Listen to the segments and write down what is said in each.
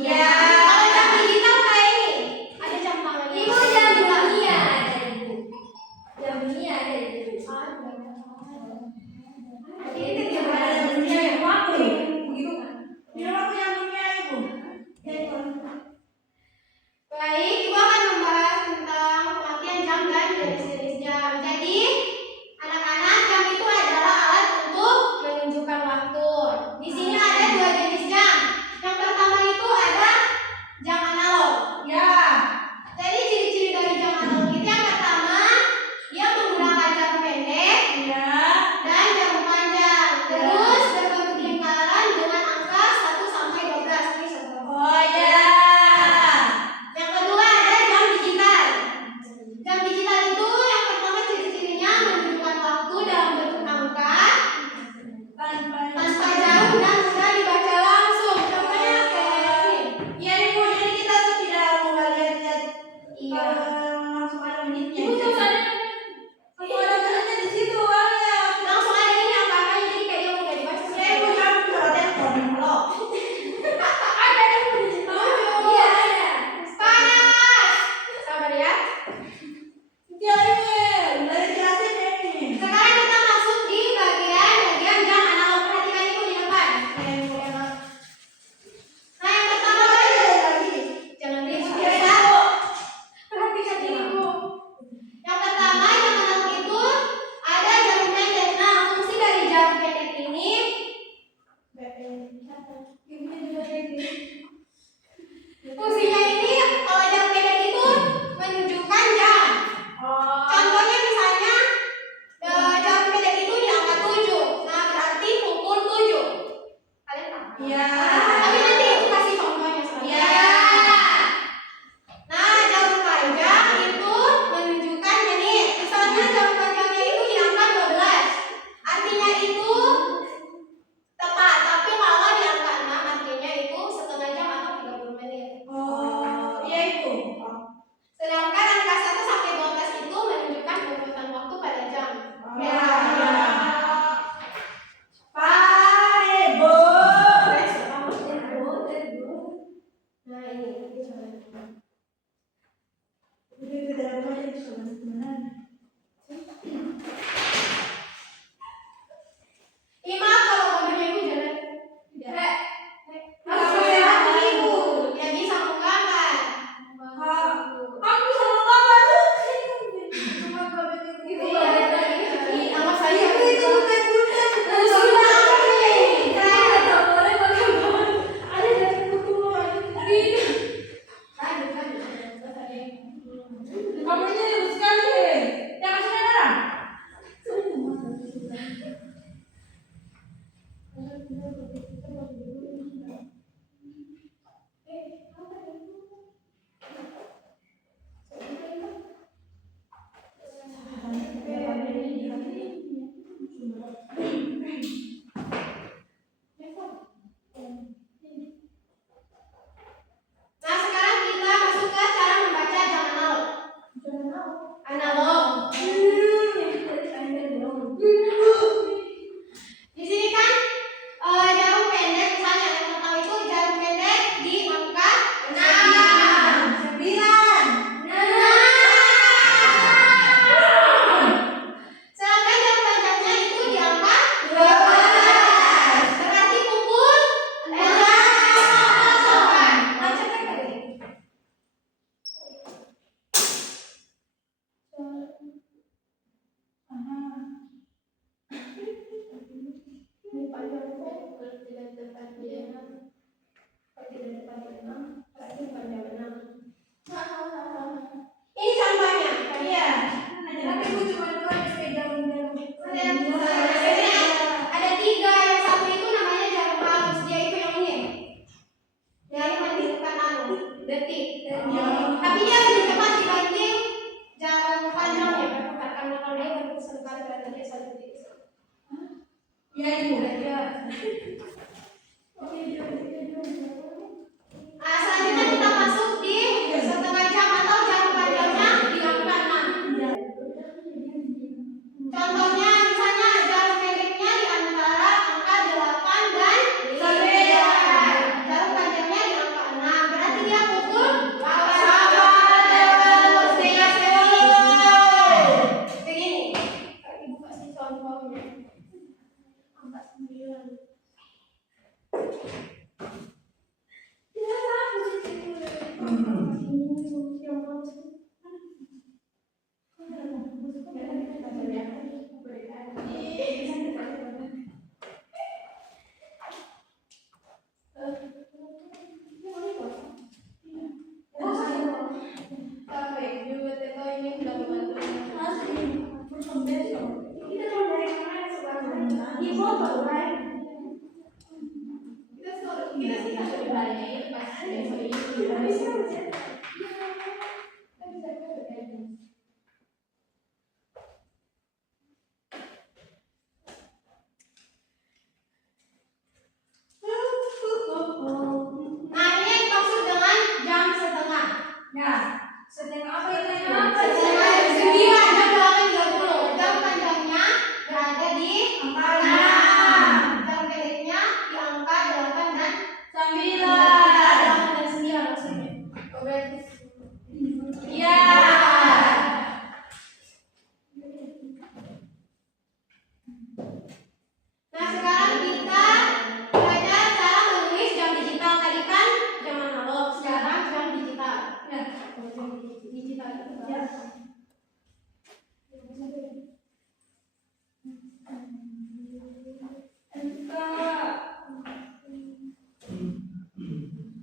Ya. Kalau jam digital kayak ini, ada jam tangan. Ibu jam dunia ada ibu. Jam dunia ada ibu. Ini jam dunia yang waktu, begitu kan? Ini waktu yang dunia ibu. Baik, ibu akan membahas tentang pengertian jam dan jenis-jenis jam. Jadi, anak-anak, jam itu adalah alat untuk menunjukkan waktu. Di sini ada dua jenis jam. Yang pertama itu ada jam analog. Ya. Jadi ciri-ciri dari jam analog itu yang pertama, dia menggunakan jarum pendek, ya, dan jarum panjang. Terus berbentuk lingkaran dengan angka 1 sampai 12. Ini seberapa? Oh ya. Yang kedua ada jam digital. Jam digital itu yang pertama ciri-cirinya menunjukkan waktu dalam bentuk angka tanpa jauh dan mudah dibaca langsung. Contohnya kayak ini. Iya ibu, jadi kita tuh tidak mau lihat-lihat. Iya. Langsung ada menitnya. Ibu tulisannya ada tulisannya di situ ya. Langsung ada ini angka-angkanya jadi kayak dia mudah dibaca. Ya ibu, jangan perhatian kalau. Ada ibu di situ. Iya ada. Panas. Sabar ya. Ya ini, udah dijelasin ya ini. Sekarang kita masuk di bagian jam analog. Perhatikan ibu di depan. Nah yang pertama lagi, jangan ribut ya ibu. Perhatikan ini ibu. Yang pertama jam analog itu ada jarum pendek. Nah fungsi dari jarum pendek ini, fungsinya ini kalau jarum pendek itu menunjukkan jam. Contohnya misalnya jarum pendek itu di angka 7. Nah berarti pukul 7. Kalian tahu? Iya. Tapi nanti ibu kasih contohnya sekarang. Iya. Nah jarum panjang itu menunjukkan menit. Misalnya jarum panjangnya itu di angka 12. Artinya itu tepat. Tapi kalau di angka 6 artinya itu setengah jam atau 30 menit. Oh iya ibu. Sedangkan angka 1 sampai 12 itu menunjukkan pengurutan waktu pada jam. Ya. Pak ibu. Nah ini maaf kalau gambarnya ibu jangan. Harus ibu. Ya bisa menggambar. Aku bisa menggambar. Itu nama saya. Itu bukan kamunya ribut sekali. Yang kasih darah. Nah sekarang kita masuk ke cara membaca jam analog. Analog. Di sini kan jarum pendek, misalnya yang pertama itu jarum pendek di angka 6, 9, 6. Sedangkan jarum panjangnya itu di angka 12. Berarti pukul 6. Lanjutkan tadi. Ini contohnya. Iya. Tapi ibu cuma ada 3. Yang satu itu namanya jarum halus. Dia itu yang ini. Yang menunjukkan detik. Tapi dia lebih cepat dibanding jarum panjangnya. Karena kalau dia bentuk sekali berarti dia 1 detik. Iya ibu. Selanjutnya kita masuk di setengah jam atau jarum panjangnya di angka 6. Contohnya misalnya jarum pendeknya di antara angka 8 dan 9. Jarum panjangnya di angka 6. Nah, ini yang dimaksud dengan jam setengah. Ya, setengah apa itu? Setengah 9 jam 8.30. Jam panjangnya berada di angka 6. Jam pendeknya di angka 8 dan 9. 8 dan 9 maksudnya. Oh, berarti Iya. Nah, sekarang kita belajar cara menulis jam digital. Tadi kan jam analog, sekarang jam digital. Ya. Digital itu Ya.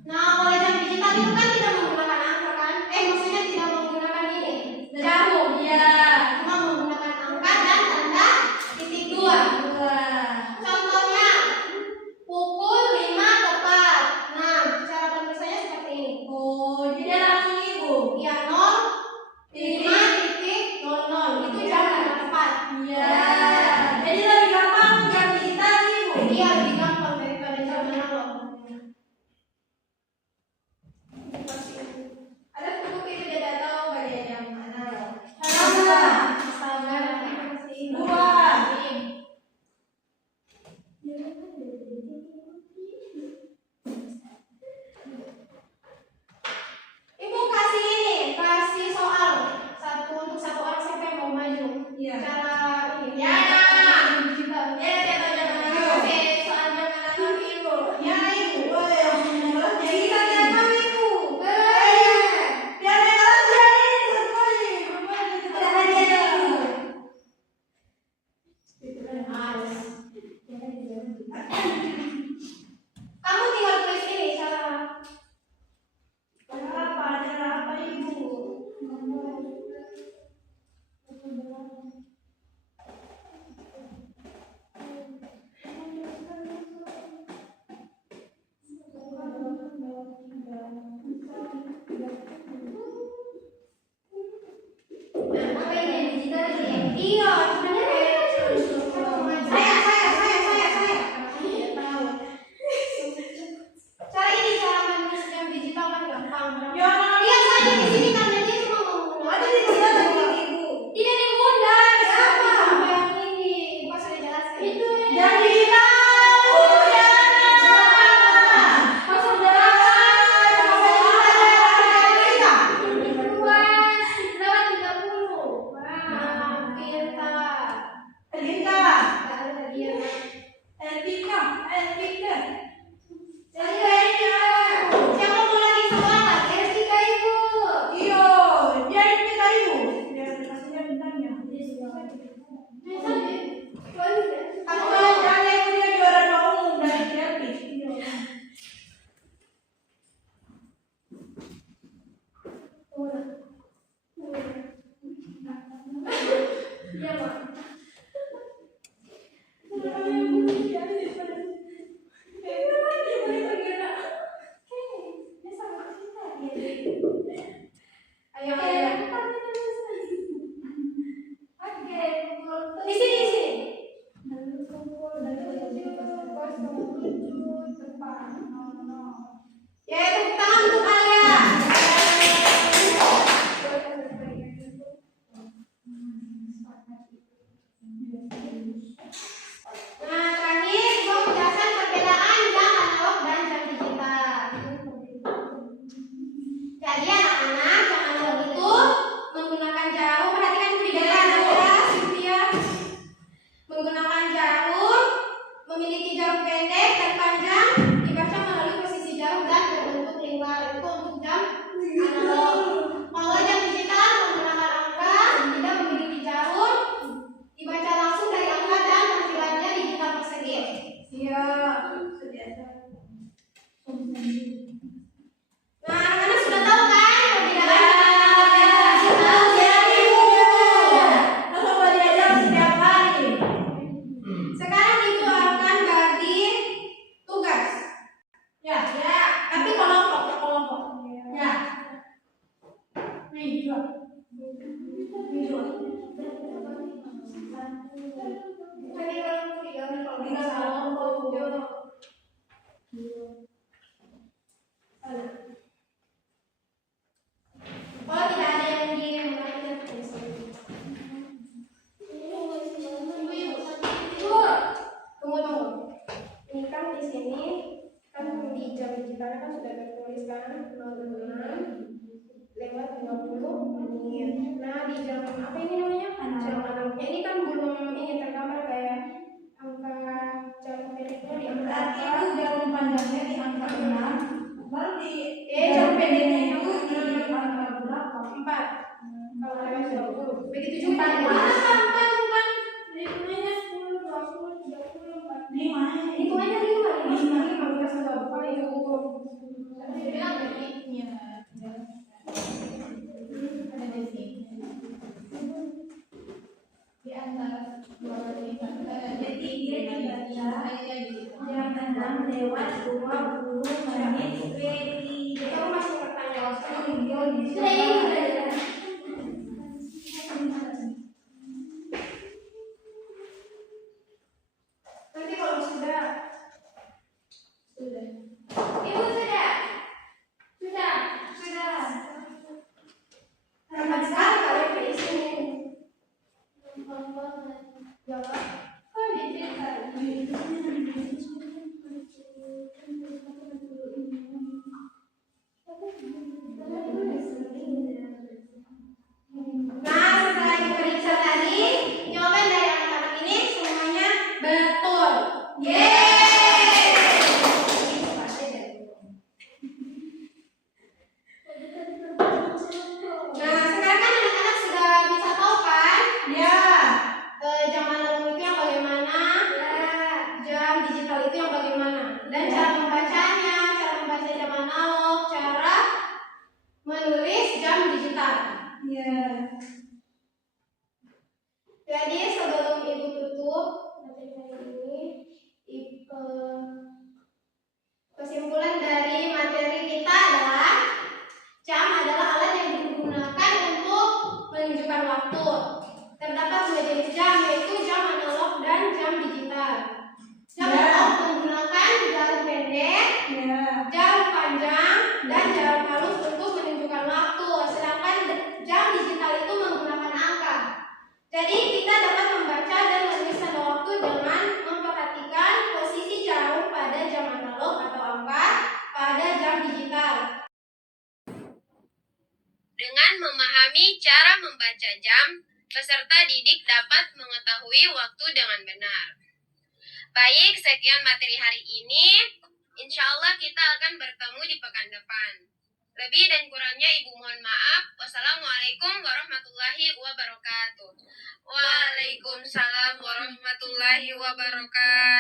Nah, kalau jam digital itu kan tidak menggunakan angka kan? Maksudnya tidak menggunakan ini. Jarum. Iya. Cuma menggunakan angka dan tanda titik 2. Contohnya pukul 5 tepat. Nah, cara penulisannya seperti ini. Oh, jadi langsung ibu. Ya, 05.00 itu jam tepat. Iya. Jadi lebih gampang jam digital ibu. Iya, lebih gampang daripada jam analog. Ada buku kita tidak tahu pada jam analog. Astaga. Dua. Ibu kasih ini, kasih soal untuk satu orang siapa yang mau maju. Iya. Cara ini. Ya. Digital. Ya, kita jam analog. Soal jam analog ibu. Ya ibu. Jadi kita jam ibu. Biar kalau jadi sekali. Kamu tinggal tulis ini cara Cara apa ibu? apa ini digital ini? Iya, sebenarnya saya tahu. Cara ini cara menulis jam digital kan gampang. Ya, Iya, saya di sini karena dia cuma menggunakan. ada di sini ada di ibu. Tidak dimudah. Siapa? Sampai yang ini. Bukan sudah jelaskan. Itu Jam digital. Ya. Masuk dalam. Siapa mau lagi sekolah? Jessica ibu. Iyo, jadi kita ibu. Biar dikasihnya bintangnya. Kamu Oh, jangan ibu dia juara umum dari kreatif. Iya, Mak. Ayo, ayo. Di sini, di sini. Ya, tepuk tangan untuk kalian. Nah, terakhir mau menjelaskan perbedaan jam analog dan jam digital. Jadi anak-anak Oh, tidak ada yang dikirim, berarti tidak bisa. Tunggu. Ini kan di sini kan di jam digitalnya kan sudah tertulis kan 06 lewat 50 menit. Nah, di jam apa ini namanya? Jam 6. Ini kan belum ini tergambar kayak angka jam pendeknya di angka Berarti berapa? itu jarum panjangnya di angka 6, baru di Jam pendeknya itu di angka berapa? 4. Kalau lewat 20. Begitu juga Empat. bukan. Hitungannya 10, 20, 30, 40. 5. Hitungannya 5, 15 sudah bukan itu. Saya bilang Iya. Ada di sini. Di antara dua kali jadi dia dibaca jam 6 lewat 20 menit ready. kamu masih bertanya nanti kalau sudah ibu sudah lambat sekali kalian ke sini jawab nah setelah ibu periksa tadi jawaban dari anak-anak ini semuanya betul. Yeay. Nah, sekarang kan anak-anak sudah bisa tahu kan? Ya. Jam analog itu yang bagaimana? Jam digital itu yang bagaimana? Dan cara membacanya, cara membaca jam analog, cara menulis jam digital. Ya. Jadi sebelum ibu tutup materi hari ini, kesimpulan dari materi kita adalah jam adalah alat yang digunakan untuk menunjukkan waktu. Terdapat dua jenis jam, yaitu jam analog dan jam digital. Jam analog menggunakan jarum pendek, jarum panjang, dan jarum halus untuk menunjukkan waktu. Sedangkan jam digital itu menggunakan angka. Jadi kita dapat membaca dan menulis tanda waktu dengan memperhatikan posisi jarum pada jam analog atau angka pada jam digital. Dengan memahami cara membaca jam, peserta didik dapat mengetahui waktu dengan benar. Baik, sekian materi hari ini. Insya Allah kita akan bertemu di pekan depan. Lebih dan kurangnya Ibu mohon maaf. Wassalamualaikum warahmatullahi wabarakatuh. Waalaikumsalam warahmatullahi wabarakatuh.